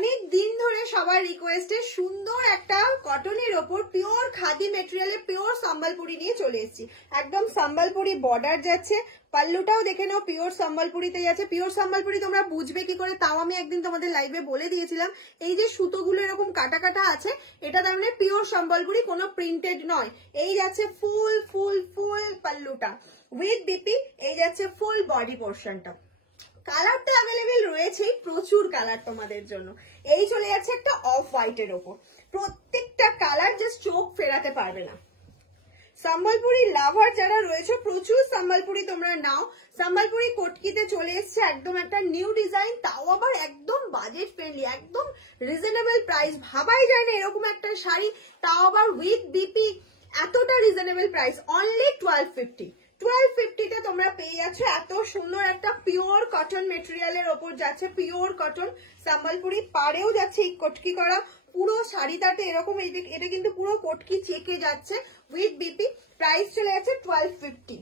অনেক দিন ধরে সবার রিকোয়েস্টে সুন্দর একটা কটনের ওপর পিওর খাদি মেটেরিয়ালে পিওর সম্বলপুরি নিয়ে চলে এসেছি। একদম সম্বলপুরি বর্ডার যাচ্ছে, পাল্লুটাও দেখে নাও পিওর সম্বলপুরিতে যাচ্ছে। পিওর সম্বলপুরি তোমরা বুঝবে কি করে, তাও আমি একদিন তোমাদের লাইভে বলে দিয়েছিলাম। এই যে সুতোগুলো এরকম কাটা কাটা আছে, এটা তার মানে পিওর সম্বলপুরি, কোনো প্রিন্টেড নয়। এই যাচ্ছে ফুল ফুল ফুল পাল্লুটা উইথ বিপি, এই যাচ্ছে ফুল বডি পোর্শনটা। কালারটা অ্যাভেলেবেল রয়েছে, প্রচুর কালার তোমাদের জন্য। এই চলে যাচ্ছে একটা অফ হোয়াইটের ওপর, প্রত্যেকটা কালার জাস্ট চোখ ফেরাতে পারবে না। সম্বলপুরি লাভার যারা রয়েছে, প্রচুর সম্বলপুরি তোমরা নাও। সম্বলপুরি কোটকিতে চলে এসছে একদম একটা নিউ ডিজাইন, তাও আবার একদম বাজেট ফ্রেন্ডলি, একদম রিজনেবল প্রাইস। ভাবাই যায় না এরকম একটা শাড়ি, তাও আবার উইথ বিপি, এতটা রিজনেবল প্রাইস। অনলি 1250। 1250 তে তোমরা পেয়ে যাচ্ছ এত সুন্দর একটা পিওর কটন মেটেরিয়ালের ওপর যাচ্ছে, পিওর কটন সম্বলপুরি। পাড়েও যাচ্ছে এই কটকি করা, পুরো শাড়িটাতে এরকম, এটা কিন্তু পুরো কটকি চেকে যাচ্ছে উইথ বিপি। প্রাইস চলে যাচ্ছে 1250।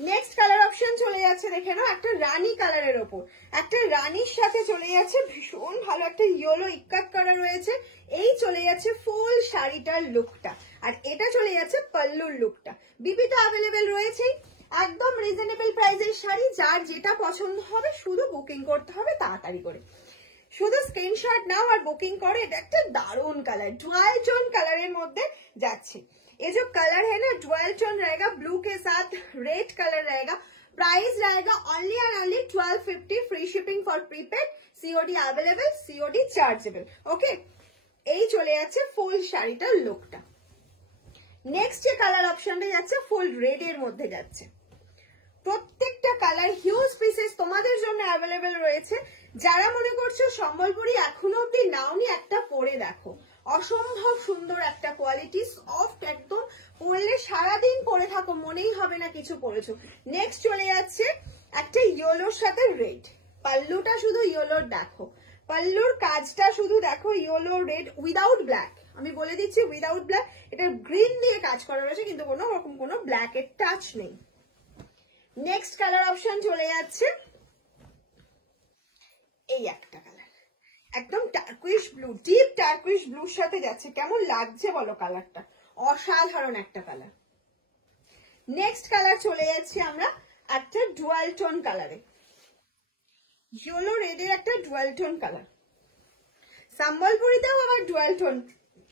নেক্সট কালার অপশন চলে যাচ্ছে, দেখে নাও একটা রানী কালারের ওপর, একটা রানীর সাথে চলে যাচ্ছে ভীষণ ভালো একটা ইয়েলো ইক্কাত করা রয়েছে। এই চলে যাচ্ছে ফুল শাড়িটার লুকটা, আর এটা চলে যাচ্ছে পাল্লুর লুকটা। বিপিটা অ্যাভেলেবেল রয়েছেই, একদম রিজনেবল প্রাইসের শাড়ি। যার যেটা পছন্দ হবে শুধু বুকিং করতে হবে তাড়াতাড়ি করে, শুধু স্ক্রিনশট নাও আর বুকিং করো। এটা একটা দারুণ কালার, ডুয়াল টোন কালারের মধ্যে যাচ্ছে। ये जो कलर है ना डुअल टोन रहेगा, ब्लू के साथ रेड कलर रहेगा। प्राइस रहेगा only and only 1250, free shipping for prepaid, COD available, COD chargeable. Okay, এই চলে যাচ্ছে ফুল শাড়িটার লুকটা। নেক্সট যে কালার অপশনটা যাচ্ছে ফুল রেড এর মধ্যে যাচ্ছে। প্রত্যেকটা কালার হিউজ পিসেস তোমাদের জন্য অ্যাভেলেবেল রয়েছে। যারা মনে করছো সম্বলপুরি এখনো অব্দি নাওনি, একটা পরে দেখো, অসম্ভব সুন্দর একটা কোয়ালিটি, সফট একদম, পরলে সারাদিন পরে থাকো, মনেই হবে না কিছু পরেছো। নেক্সট চলে যাচ্ছে একটা ইয়েলোর সাথে রেড, পাল্লুটা শুধু ইয়েলোর দেখো, পাল্লুর কাজটা শুধু দেখো, ইয়েলো রেড উইদাউট ব্ল্যাক। আমি বলে দিচ্ছি উইদাউট ব্ল্যাক, এটা গ্রিন দিয়ে কাজ করা রয়েছে, কিন্তু কোনো রকম কোনো ব্ল্যাকের টাচ নেই। নেক্সট কালার অপশন চলে যাচ্ছে এই একটা কালার, একদম টার্কুইশ ব্লু, ডিপ টার্কুইশ ব্লুর সাথে যাচ্ছে। কেমন লাগছে বলো কালারটা, অসাধারণ একটা কালার। নেক্সট কালার চলে যাচ্ছে আমরা একটা ডুয়াল টোন কালারে, ইয়েলো রেডের একটা ডুয়াল টোন কালার। সম্বলপুরিতেও আবার ডুয়াল টোন,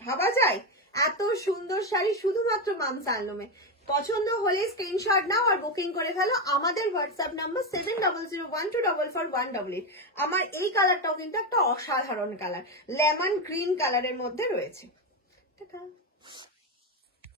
ভাবা যায় এত সুন্দর শাড়ি শুধুমাত্র মামসা আলমে। পছন্দ হলে স্ক্রিনশট নাও আর বুকিং করে ফেলো। আমাদের হোয়াটসঅ্যাপ নাম্বার 7001241188। আমার এই কালারটাও কিন্তু একটা অসাধারণ কালার, লেমন গ্রিন কালারের মধ্যে রয়েছে। টাটা।